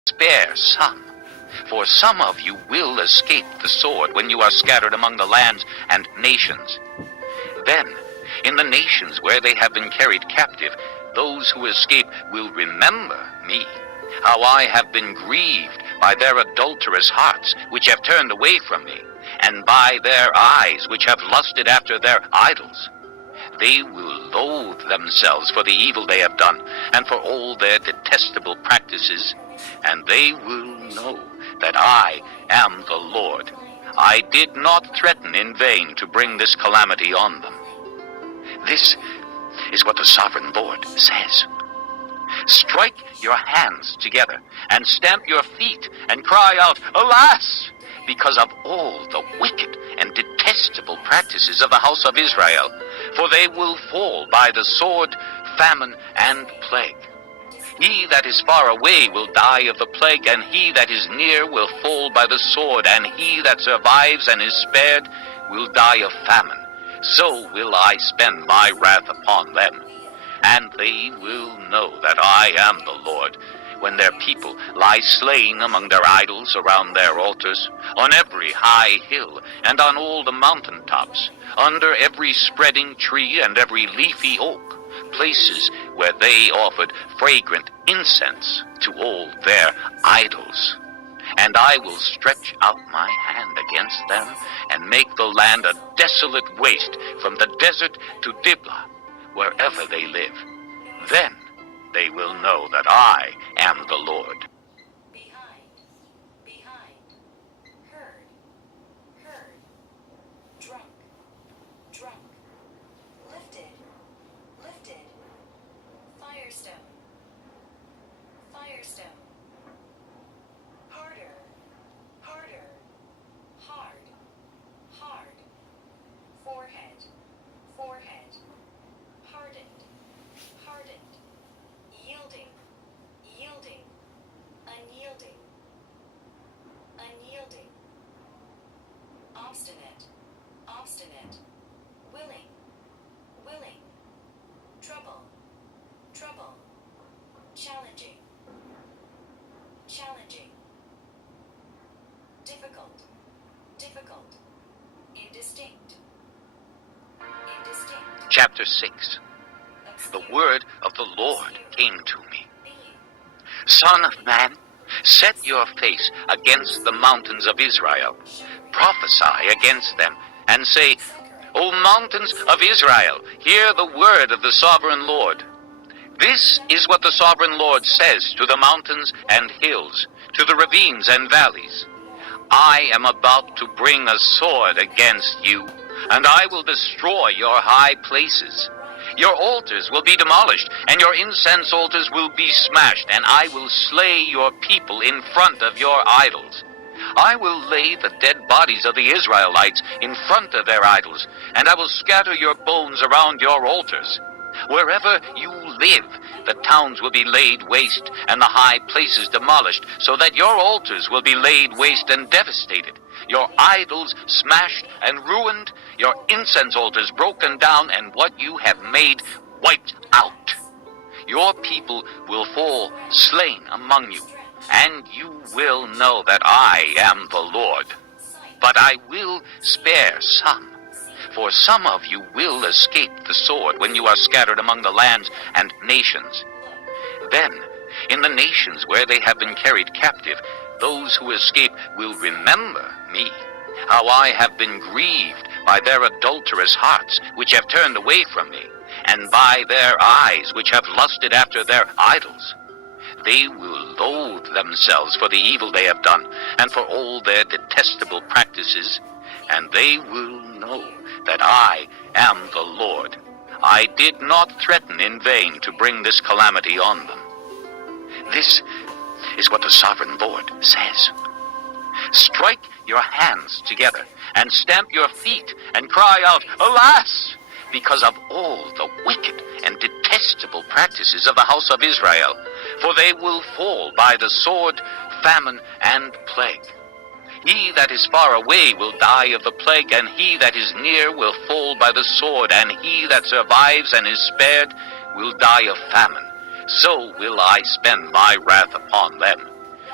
spare some. For some of you will escape the sword when you are scattered among the lands and nations. Then, in the nations where they have been carried captive, those who escape will remember me, how I have been grieved by their adulterous hearts, which have turned away from me, and by their eyes, which have lusted after their idols. They will loathe themselves for the evil they have done, and for all their detestable practices, and they will know that I am the Lord. I did not threaten in vain to bring this calamity on them. This is what the sovereign Lord says. Strike your hands together and stamp your feet and cry out, Alas! Because of all the wicked and detestable practices of the house of Israel, for they will fall by the sword, famine, and plague. He that is far away will die of the plague, and he that is near will fall by the sword, and he that survives and is spared will die of famine. So will I spend my wrath upon them, and they will know that I am the Lord, when their people lie slain among their idols around their altars, on every high hill and on all the mountain tops, under every spreading tree and every leafy oak, places where they offered fragrant incense to all their idols. And I will stretch out my hand against them and make the land a desolate waste from the desert to Diblah, wherever they live. Then they will know that I am the Lord. Behind, heard, drunk, lifted, firestone, harder, hard, forehead, hardened, yielding, unyielding, obstinate, willing, trouble, challenging, difficult, indistinct. Chapter 6. The word of the Lord came to me. Son of man, set your face against the mountains of Israel. Prophesy against them, and say, O mountains of Israel, hear the word of the sovereign Lord. This is what the sovereign Lord says to the mountains and hills, to the ravines and valleys. I am about to bring a sword against you, and I will destroy your high places. Your altars will be demolished, and your incense altars will be smashed, and I will slay your people in front of your idols. I will lay the dead bodies of the Israelites in front of their idols, and I will scatter your bones around your altars. Wherever you live, the towns will be laid waste, and the high places demolished, so that your altars will be laid waste and devastated, your idols smashed and ruined, your incense altars broken down, and what you have made wiped out. Your people will fall slain among you, and you will know that I am the Lord. But I will spare some. For some of you will escape the sword when you are scattered among the lands and nations. Then, in the nations where they have been carried captive, those who escape will remember me, how I have been grieved by their adulterous hearts, which have turned away from me, and by their eyes, which have lusted after their idols. They will loathe themselves for the evil they have done, and for all their detestable practices, and they will know that I am the Lord. I did not threaten in vain to bring this calamity on them. This is what the sovereign Lord says. Strike your hands together and stamp your feet and cry out, Alas! Because of all the wicked and detestable practices of the house of Israel, for they will fall by the sword, famine, and plague. He that is far away will die of the plague, and he that is near will fall by the sword, and he that survives and is spared will die of famine. So will I spend my wrath upon them,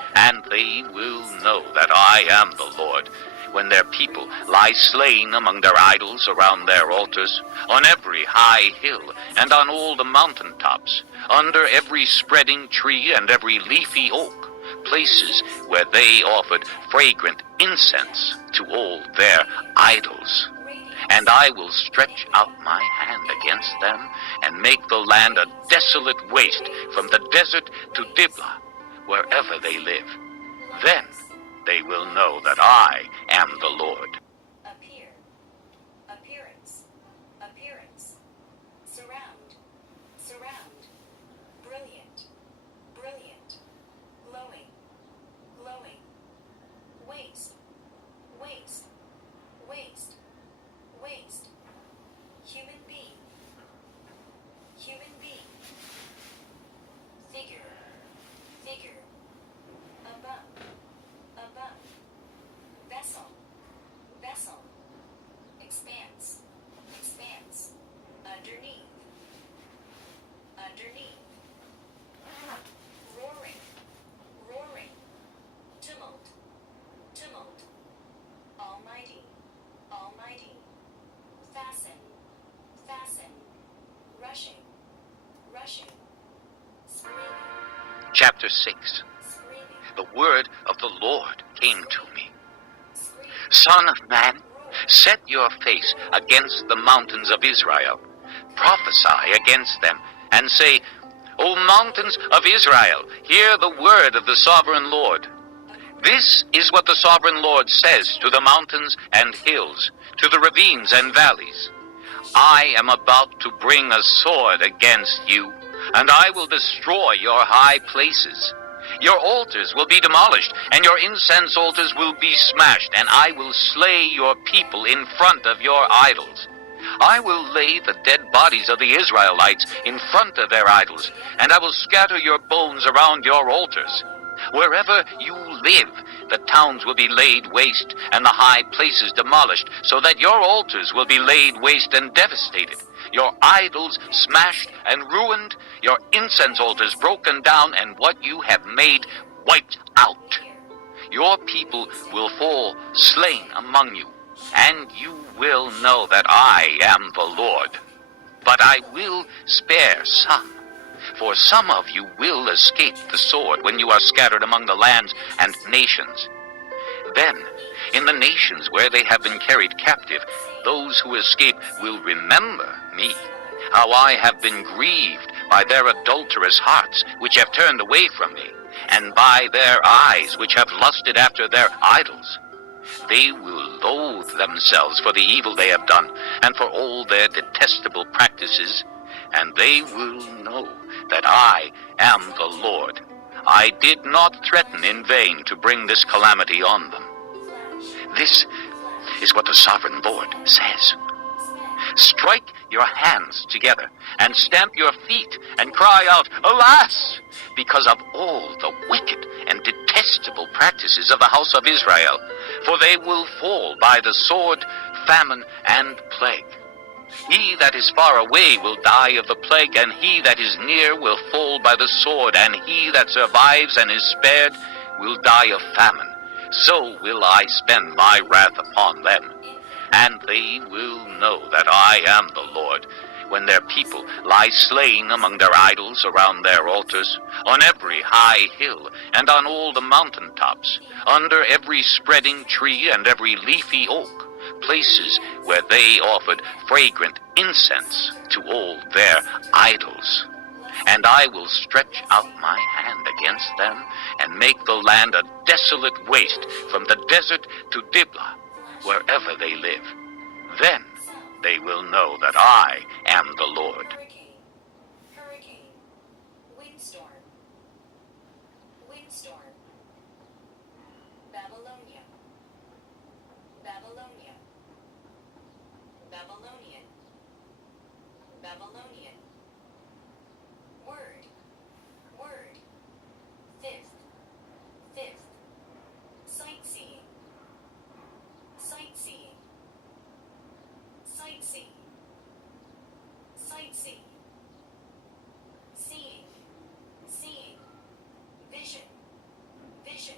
And they will know that I am the Lord, when their people lie slain among their idols around their altars, on every high hill and on all the mountain tops, under every spreading tree and every leafy oak, places where they offered fragrant incense to all their idols. And I will stretch out my hand against them and make the land a desolate waste from the desert to Diblah, wherever they live. Then they will know that I am the Lord. Appear. Appearance. Appearance. Surround. Surround. Brilliant. Brilliant. Glowing. Glowing. Waste. Waste. Waste. Waste. Human being. Human being. Figure. Figure. Above. Above. Vessel. Vessel. Expanse. Expanse. Underneath. Underneath. Roaring. Roaring. Tumult. Tumult. Almighty. Almighty. Fasten. Fasten. Rushing. Rushing. Screaming. Chapter 6. Screaming. The word of the Lord came to me. Screaming. Son of man, Roar. set your face against the mountains of Israel. Prophesy against them, and say, O mountains of Israel, hear the word of the sovereign Lord. This is what the sovereign Lord says to the mountains and hills, to the ravines and valleys. I am about to bring a sword against you, and I will destroy your high places. Your altars will be demolished, and your incense altars will be smashed, and I will slay your people in front of your idols. I will lay the dead bodies of the Israelites in front of their idols, and I will scatter your bones around your altars. Wherever you live, the towns will be laid waste, and the high places demolished, so that your altars will be laid waste and devastated, your idols smashed and ruined, your incense altars broken down, and what you have made wiped out. Your people will fall slain among you, and you will know that I am the Lord. But I will spare some, for some of you will escape the sword when you are scattered among the lands and nations. Then, in the nations where they have been carried captive, those who escape will remember me, how I have been grieved by their adulterous hearts, which have turned away from me, and by their eyes, which have lusted after their idols. They will loathe themselves for the evil they have done, and for all their detestable practices, and they will know that I am the Lord. I did not threaten in vain to bring this calamity on them. This is what the sovereign Lord says. Strike your hands together, and stamp your feet, and cry out, Alas! Because of all the wicked and detestable practices of the house of Israel, for they will fall by the sword, famine, and plague. He that is far away will die of the plague, and he that is near will fall by the sword, and he that survives and is spared will die of famine. So will I spend my wrath upon them, and they will know that I am the Lord, when their people lie slain among their idols around their altars, on every high hill and on all the mountain tops, under every spreading tree and every leafy oak, places where they offered fragrant incense to all their idols. And I will stretch out my hand against them, and make the land a desolate waste from the desert to Diblah, wherever they live. Then they will know that I am the Lord. Hurricane. Hurricane. Windstorm. Windstorm. Babylonia. Babylonia. Babylonian. Babylonian. Word. Word. Fifth. Fifth. Sightseeing. Sightseeing. Sightseeing. Sightseeing. Seeing. Seeing. Vision. Vision.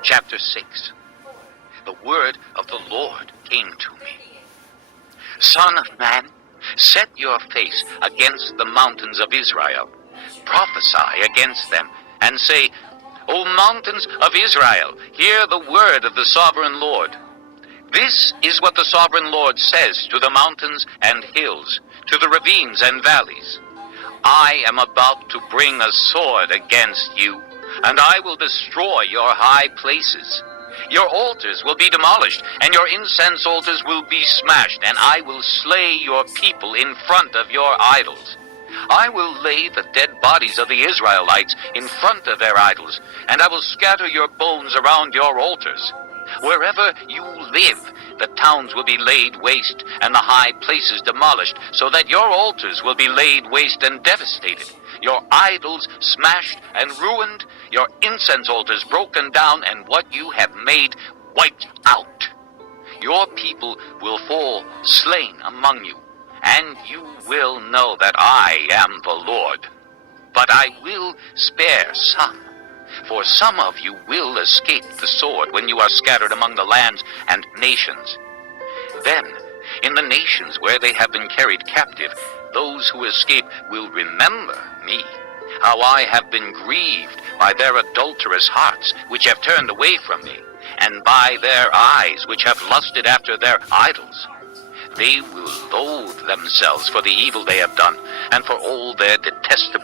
Chapter 6. The word of the Lord came to me. Son of man, set your face against the mountains of Israel. Prophesy against them, and say, O mountains of Israel, hear the word of the sovereign Lord. This is what the sovereign Lord says to the mountains and hills, to the ravines and valleys. I am about to bring a sword against you, and I will destroy your high places. Your altars will be demolished, and your incense altars will be smashed, and I will slay your people in front of your idols. I will lay the dead bodies of the Israelites in front of their idols, and I will scatter your bones around your altars. Wherever you live, the towns will be laid waste, and the high places demolished, so that your altars will be laid waste and devastated, your idols smashed and ruined, your incense altars broken down, and what you have made wiped out. Your people will fall slain among you, and you will know that I am the Lord. But I will spare some, for some of you will escape the sword when you are scattered among the lands and nations. Then, in the nations where they have been carried captive, those who escape will remember me, how I have been grieved by their adulterous hearts, which have turned away from me, and by their eyes, which have lusted after their idols. They will loathe themselves for the evil they have done, and for all their detestable